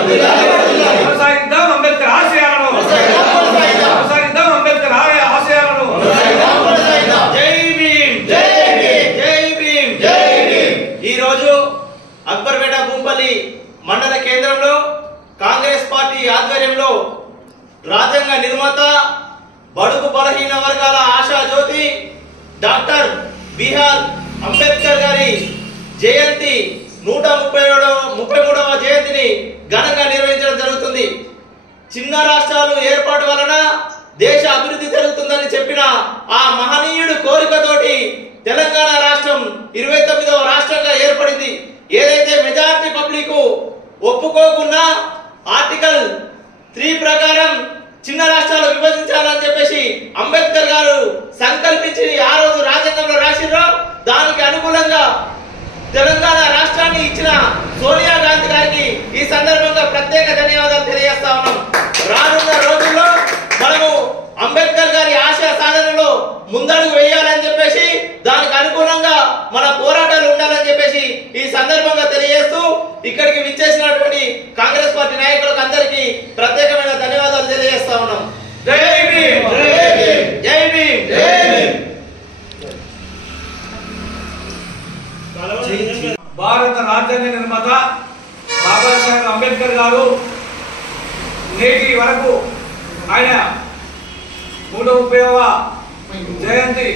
కొనసాగిద్దాం అంబేద్కర్ ఆశయాలను, కొనసాగిద్దాం అంబేద్కర్ ఆశయాలను. జై భీమ్, జై భీమ్, జై భీమ్, జై భీమ్. ఈ రోజు అక్బర్పేట భూంపల్లి మండల కేంద్రంలో కాంగ్రెస్ పార్టీ ఆధ్వర్యంలో రాజ్యాంగ నిర్మాత, బడుగు బలహీన వర్గాల ఆశా జ్యోతి డాక్టర్ బిఆర్ అంబేద్కర్ గారి జయంతి 133వ జయంతిని ఘనంగా నిర్వహించడం జరుగుతుంది. చిన్న రాష్ట్రాలు ఏర్పాటు వలన దేశ అభివృద్ధి జరుగుతుందని చెప్పిన ఆ మహనీయుడు కోరికతోటి తెలంగాణ రాష్ట్రం 29వ రాష్ట్రంగా ఏర్పడింది. ఏదైతే మెజారిటీ పబ్లిక్ ఒప్పుకోకుండా ఆర్టికల్ 3 ప్రకారం చిన్న రాష్ట్రాలు విభజించాలని చెప్పేసి అంబేద్కర్ గారు సంకల్పించి ఆ రోజు రాజ్యాంగంలో రాసిర్రో దానికి అనుగుణంగా తెలంగాణ రాష్ట్రాన్ని ఇచ్చిన సోనియా గాంధీ గారికి ఈ సందర్భంగా ప్రత్యేక ధన్యవాదాలు తెలియజేస్తా ఉన్నాం. రానున్న రోజుల్లో మనము అంబేద్కర్ గారి ఆశయ సాధనలో ముందడుగు వేయాలని చెప్పేసి దానికి అనుగుణంగా మన పోరాటాలు ఉండాలని చెప్పేసి ఈ సందర్భంగా తెలియజేస్తూ ఇక్కడికి విచ్చేసినటువంటి కాంగ్రెస్ పార్టీ నాయకులకు అందరికీ ప్రత్యేకమైన ధన్యవాదాలు తెలియజేస్తా ఉన్నాం. జై భీమ్, జై భీమ్, జై భీమ్, జై భీమ్. భారత రాజ్యాంగ నిర్మాత బాబాసాహెబ్ అంబేద్కర్ గారు నేటి వరకు ఆయన 130వ జయంతి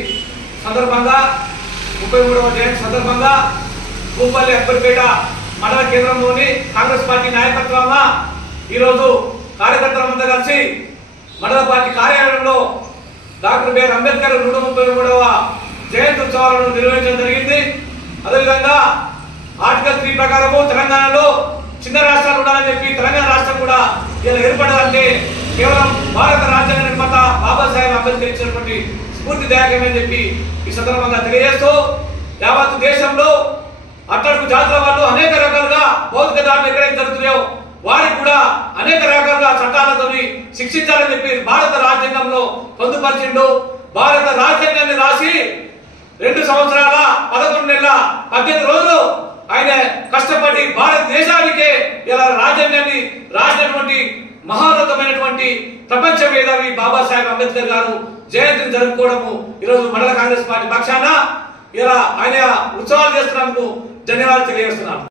సందర్భంగా 33వ జయంతి సందర్భంగా భూంపల్లి అక్బర్పేట మండల కేంద్రంలోని కాంగ్రెస్ పార్టీ నాయకత్వంగా ఈరోజు కార్యకర్తలంతా కలిసి మండల పార్టీ కార్యాలయంలో డాక్టర్ బిఆర్ అంబేద్కర్ 133వ జయంతి ఉత్సవాలను నిర్వహించడం జరిగింది. అదేవిధంగా ఆర్టికల్ 3 ప్రకారము తెలంగాణలో చిన్న రాష్ట్రాలు ఉండాలని చెప్పి తెలంగాణ రాష్ట్రం కూడా ఇలా ఏర్పడాలంటే కేవలం భారత రాజ్యాంగ నిర్మాత బాబాసాహెబ్ అంబేద్కర్ ఇచ్చినటువంటి స్ఫూర్తి దాయకమని చెప్పి ఈ సందర్భంగా తెలియజేస్తూ యావత్ దేశంలో అట్టడుగు జాతుల వాళ్ళు అనేక రకాలుగా భౌతిక దాడులు ఎక్కడైతే జరుగుతున్నాయో వారికి కూడా అనేక రకాలుగా చట్టాలతో శిక్షించాలని చెప్పి భారత రాజ్యాంగంలో పొందుపరిచిండు. భారత రాజ్యాంగాన్ని రాసి 2 సంవత్సరాల 11 నెలల 18 రోజులు ఆయన కష్టపడి భారతదేశానికే ఇలా రాజ్యాంగాన్ని రాసినటువంటి మహోన్నతమైనటువంటి ప్రపంచ మేధావి బాబాసాహెబ్ అంబేద్కర్ గారు జయంతిని జరుపుకోవడము ఈరోజు మండల కాంగ్రెస్ పార్టీ పక్షాన ఇలా ఆయన ఉత్సవాలు చేస్తున్నందుకు ధన్యవాదాలు తెలియజేస్తున్నాను.